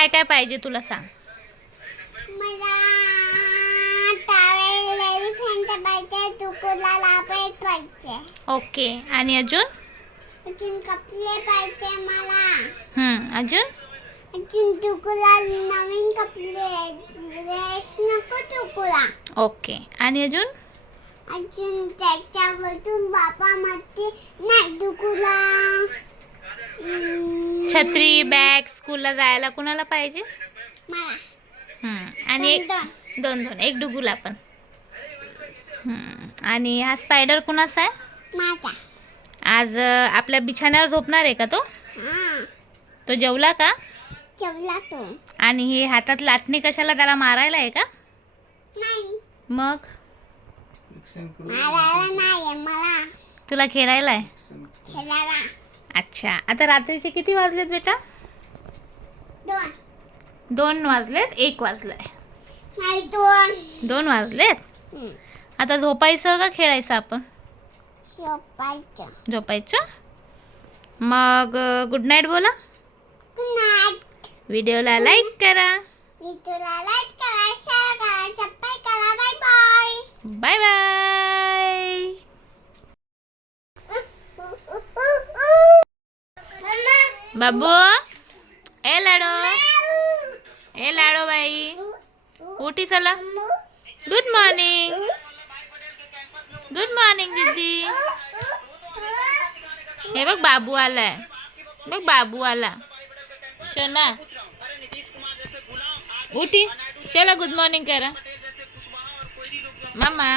काय काय पाहिजे तुला सांग. मला टॉवेल एलिफंट पाहिजे, तुकुला पेट पाहिजे. ओके. आणि अजून अजून कपडे पाहिजे मला. अजून अजून तुकुला नवीन कपडे, ड्रेस नको तुकुला. ओके. आणि अजून अजून त्याच्यावरून बाबा म्हणते नाही तुकुला छत्री बॅग स्कूलला जायला कुणाला पाहिजे. मला. आणि दोन. दोन दोन एक डुगूला पण. आणि हा स्पायडर कुणाचा आहे. माझा. आज आपल्या बिछाण्यावर झोपणार आहे का तो. हा. तो जेवला का. जेवला तो. आणि हे हातात लाटणी कशाला, त्याला मारायला आहे का. नाही. मग मारायला नाही मला. तुला खेळायला आहे. खेळायला. अच्छा. आता रात्रीचे किती वाजलेत बेटा. 2. 2 वाजलेत. 1 वाजलाय. नाही 2. 2 वाजलेत. आता झोपायचं का खेळायचं आपण. झोपायचं. मग गुड नाईट बोला. Good night. व्हिडिओला लाईक करा. व्हिडिओला लाईक करा, शेअर करा, सबस्क्राइब करा. Bye bye. Bye bye. बाबू ए लाडो बाई उठी चला. Good morning. गुड मॉर्निंग दीदी. हे बघ बाबू आलाय. बघ बाबू आला. शोना उठी चला. गुड मॉर्निंग करा मामा.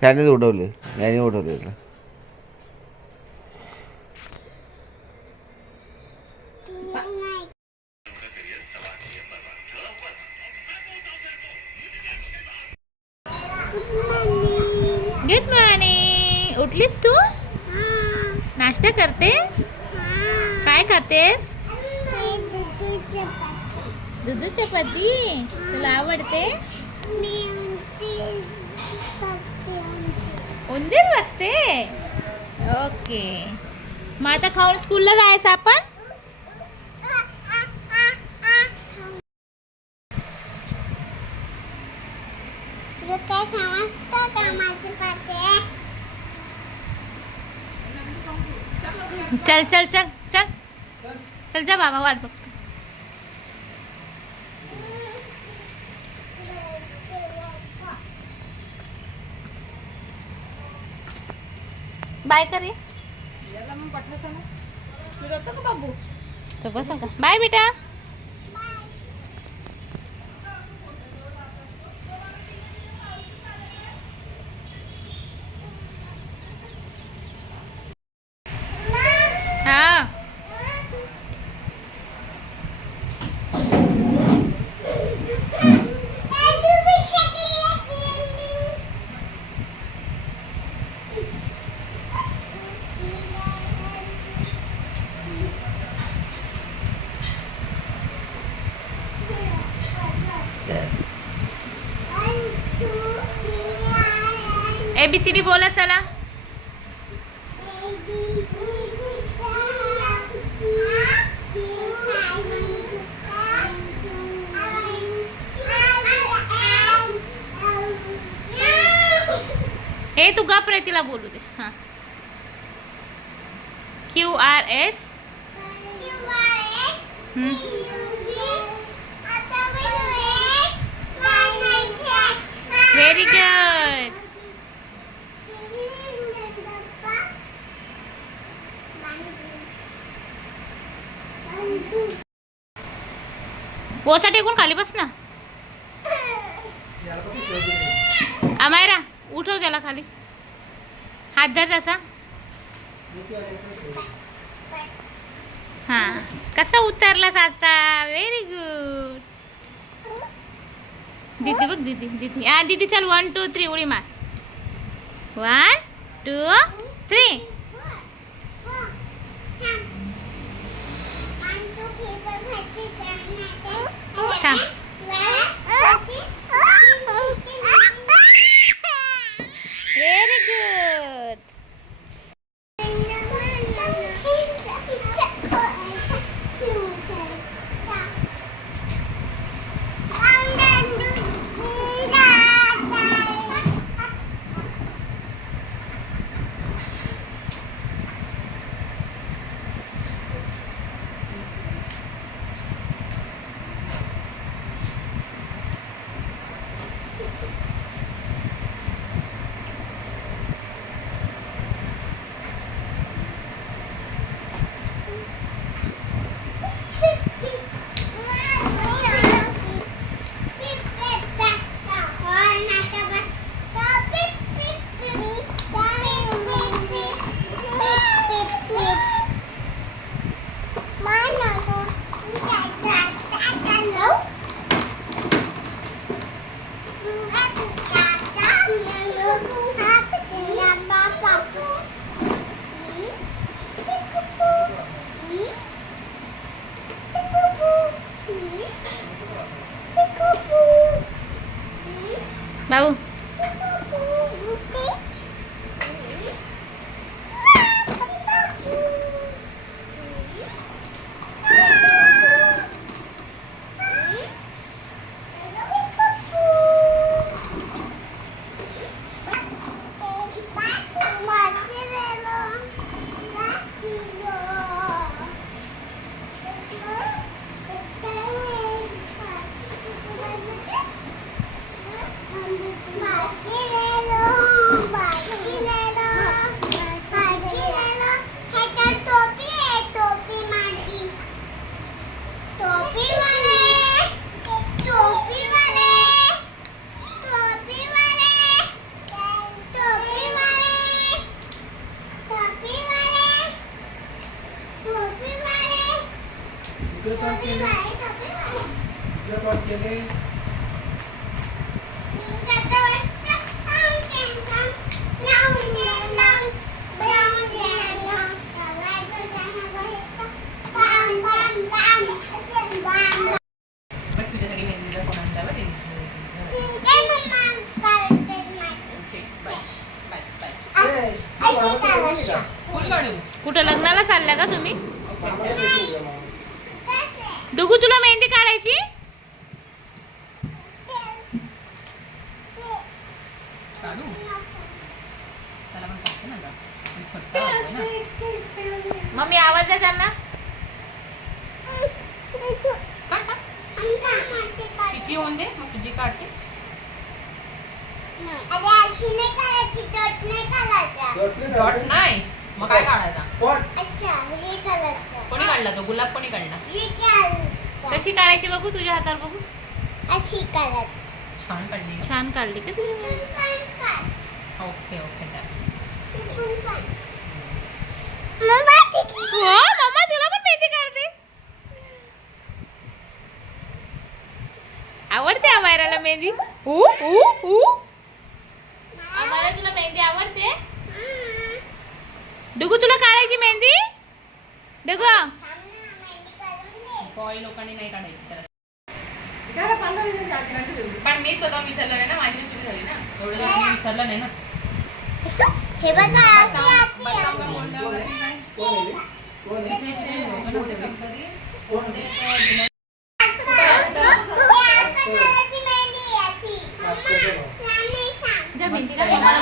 त्यानेच उठवले. याने उठवले त्याला. Good morning. उठलीस तू. नाश्ता करते. काय खातेस. दूध चपाती. तुला आवडते. उंदीर बघते. ओके. मग आता खाऊन स्कूलला जायचं आपण. काय समजतं का माझी पाते. चल चल चल चल चल जा. बाबा वाट बघतो. बाय करे. तो बस का. बाय बेटा. हाँ ABCD बोला चला. हे तू गप रे, तिला बोलू दे. हां. QRS. Very good. पोचा टेकून खाली बस ना. अमायरा उठव त्याला खाली. हात धर त्याचा. हां. कसा उतरलास आता. Very good. दीदी बघ दीदी दीदी हा दीदी चल 1 2 3 उडी मार 1 2 3 थांब व्हेरी गुड बाबू कुठं लग्नाला चालल्या का तुम्ही डुगू तुला मेहंदी काढायची मम्मी आवाज द्या त्यांना तिची होऊन दे मग तुझी काढते डॉट नाही मग काय काढायचा कोणी काढला तो गुलाब कोणी काढला कशी काढायची बघू तुझ्या हातावर बघू अशी काढत छान काढली छान काढली का तुझी ओके ओके मम्मा तुला पण मेहंदी काढते आवडते अमायराला मेहंदी अमायरा तुला मेहंदी आवडते डुगू तुला काढायची मेहंदी डुगू बॉय लोकांनी नाही काढायची त्याला पण मी स्वतः विसरलं नाही ना माझी चुकी झाली ना एवढं मी विसरलं नाही ना हे बघा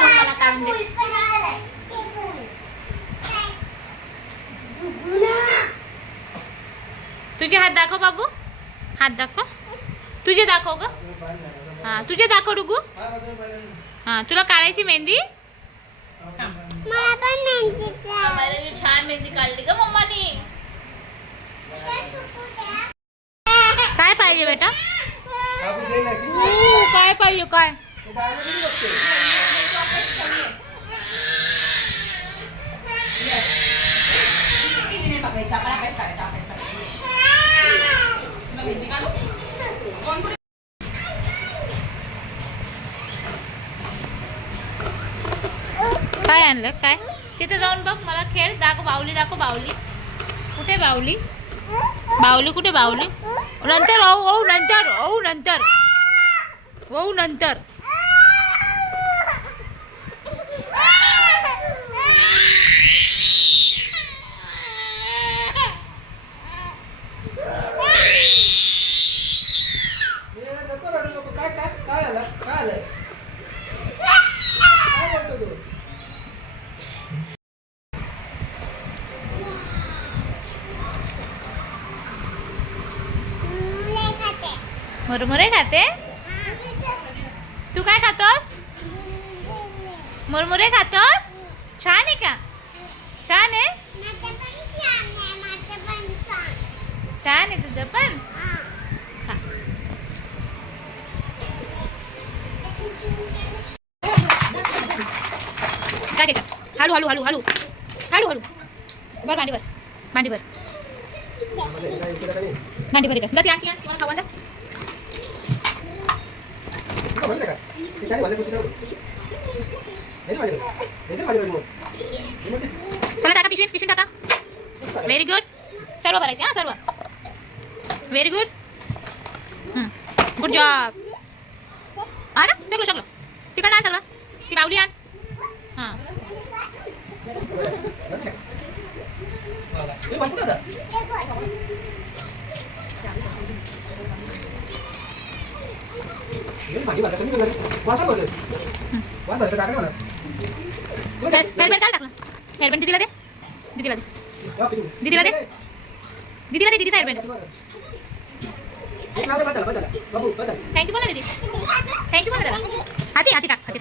मला काढून दे तुझे हात दाखव बाबू हात दाखव तुझे दाखव ग हा तुझे दाखव डुगू हा तुला काढायची मेहंदी छान मेहंदी काढली ग मम्मानी काय पाहिजे बेटा काय पाहिजे काय काय आणलं काय तिथे जाऊन बघ मला खेळ दाखव बाहुली दाखव बाहुली कुठे बाहुली बाहुली कुठे बाहुली नंतर ओ नंतर ओ नंतर ओ नंतर मुरमुरे खाते तू काय खातोस मुरमुरे खातोस छान आहे का छान आहे छान आहे तुझं पण खा काय घेता हळू हळू हळू हळू हळू हळू बर मांडीवर मांडीवर मांडीवर येतात जा त्या तुम्हाला खावा जा चला टाका पिशवी पिशवी टाका व्हेरी गुड सर्व भरायचे हा सर्व व्हेरी गुड गुड जॉब हा ना सगळं सगळं तिकडं आण सगळं ती बावली आण हां हेअरबँड काय टाकलं हेअरबँड दीदीला दे दीदीला दे दीदीला दे दीदीला दे दीदीचा हेअरबँड थँक्यू बोला दीदी थँक्यू बोला दादा हाती हाती टाक हाती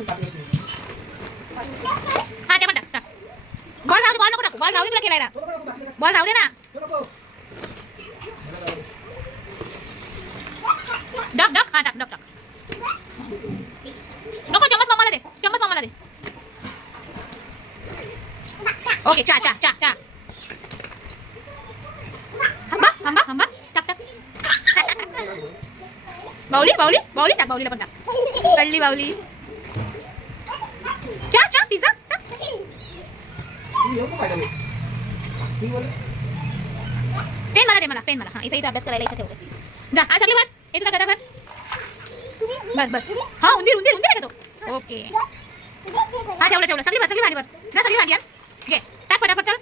हा ते पण टाक टाक बॉल राहू दे बॉल नको टाकू बॉल राहू दे तुला खेळायला बॉल राहू दे ना डक डक हा टाक डक टाक नको चम्मच मामाला दे चम्मच मामाला दे ओके चा चा चा चा हंबा हंबा हंबा टाक टाक बावली बावली बावली टाक बावलीला पण टाक कळली बावली चा चा पिझ्झा पेन मला दे मला पेन मला हा इथे इथे अभ्यास करायला इथे ठेवते जा हा सगळी भर हे तुला कदा भर बर बर हा उंदीर उंदीर उंदीर आहे का तो ओके हा ठेवलं ठेवलं सगळी भांडी भर ना सगळी भांडी आण घे टाक फटाफट चल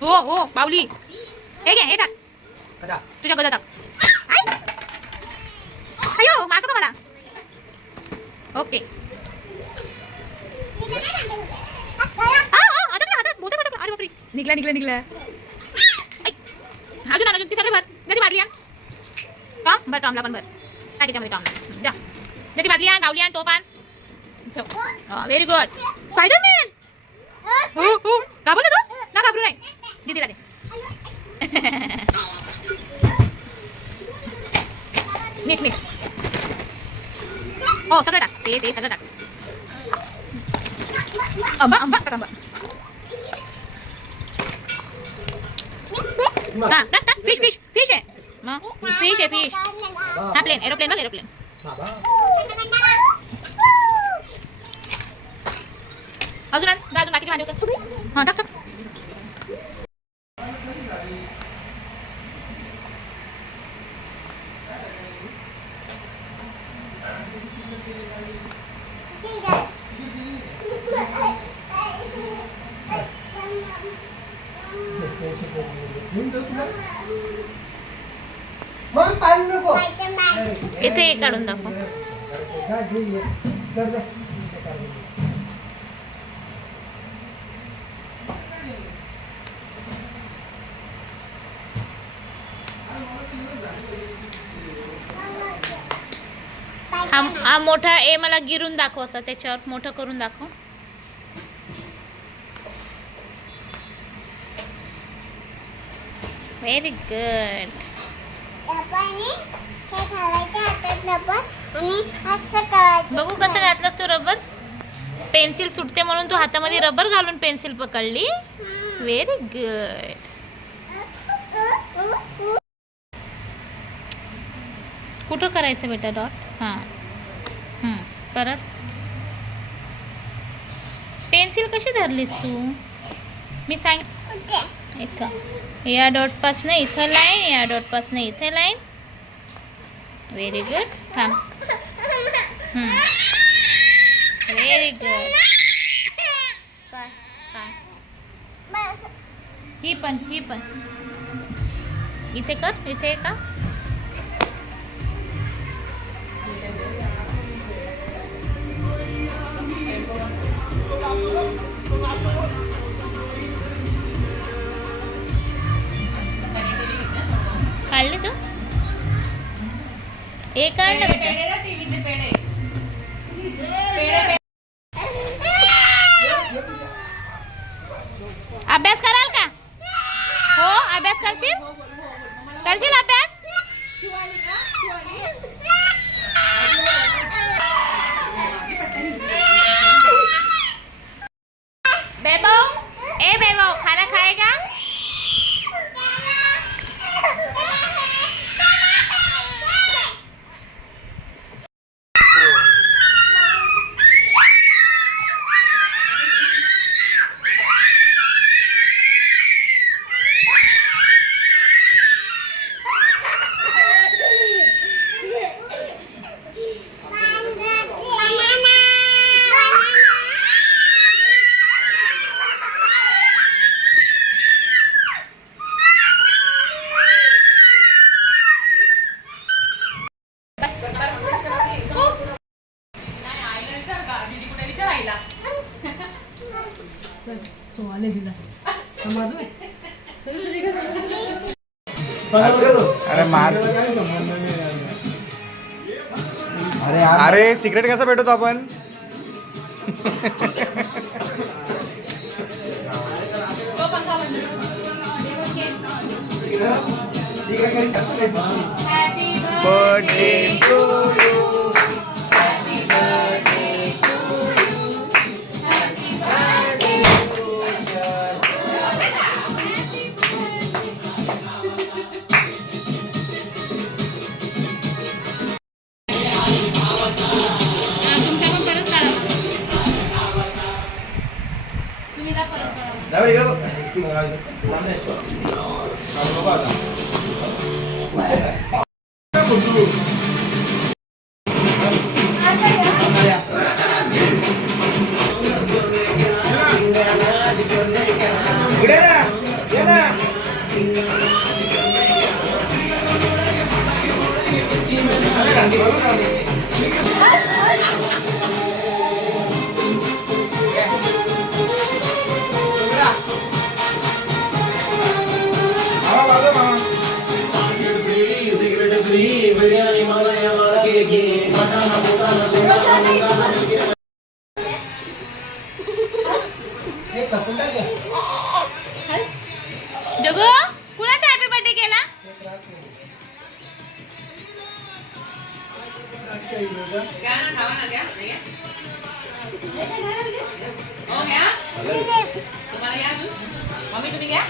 हो हो बावली हे घे हे टाक तुझ्या गदा टाक अयो मारतो का मला ओके हा हा आता बोलतो फटाफट अरे बापरे निघला निघला निघला अजून अजून ती सगळी भर ती बादली आण टॉम भर टॉमला पण भर काय त्याच्यामध्ये टॉमला जा ती बादली आण बावली आण टोप आण व्हेरी गुड स्पायडरमॅन हो हो घाबरला तू ना घाबरू नाही दीदीला दे नीट नीट हो सगळं टाक ते सगळं टाक अंबा अंबा टाक अंबा हा टाक टाक फिश फिश फिश आहे मग फिश आहे फिश हा प्लेन एरोप्लेन बघ एरोप्लेन अजून आण अजून बाकीची भांडी उचल हा टाक टाक इथे काढून दाखव हा मोठा ए मला गिरून दाखव असं त्याच्यावर मोठं करून दाखव व्हेरी गुड बघू कसं घातलंस तू रबर पेन्सिल सुटते म्हणून तू हातामध्ये रबर घालून पेन्सिल पकडली व्हेरी गुड कुठं करायचं बेटा डॉट हां परत पेन्सिल कशी धरलीस तू? मी सांग उद्या. इथं या डॉटपासनं इथं लाईन, या डॉटपासनं इथं लाईन. Very good. थांब. Very good. काय काय बस. ही पण इथे कर, इथे का? काढले तू? एक काढ ना बेटा. अभ्यास कराल का? हो, अभ्यास करशील अभ्यास? बेबो खाना खाएगा? अरे मार. अरे सिक्रेट कसा भेटतो आपण? Birthday to you. तुमचा पण परत काढा. तुम्ही जा परत काढा. जगू कुणाचा हॅपी बर्थडे केला? मम्मी तुम्ही घ्या.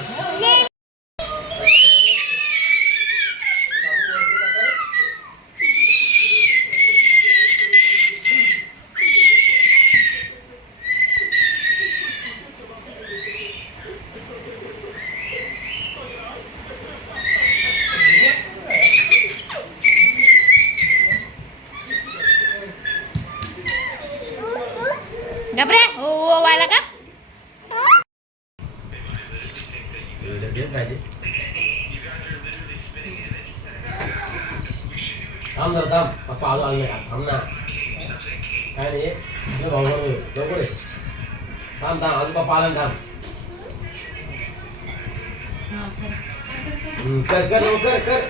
घबरे ओ वाला का? थांब जरा थांब. पप्पा आलो आलो नाही. थांब ना. काय नाही तुला भाऊ बरोबर लवकर ये. थांब अजून पप्पा आला ना. थांब. कर लवकर कर.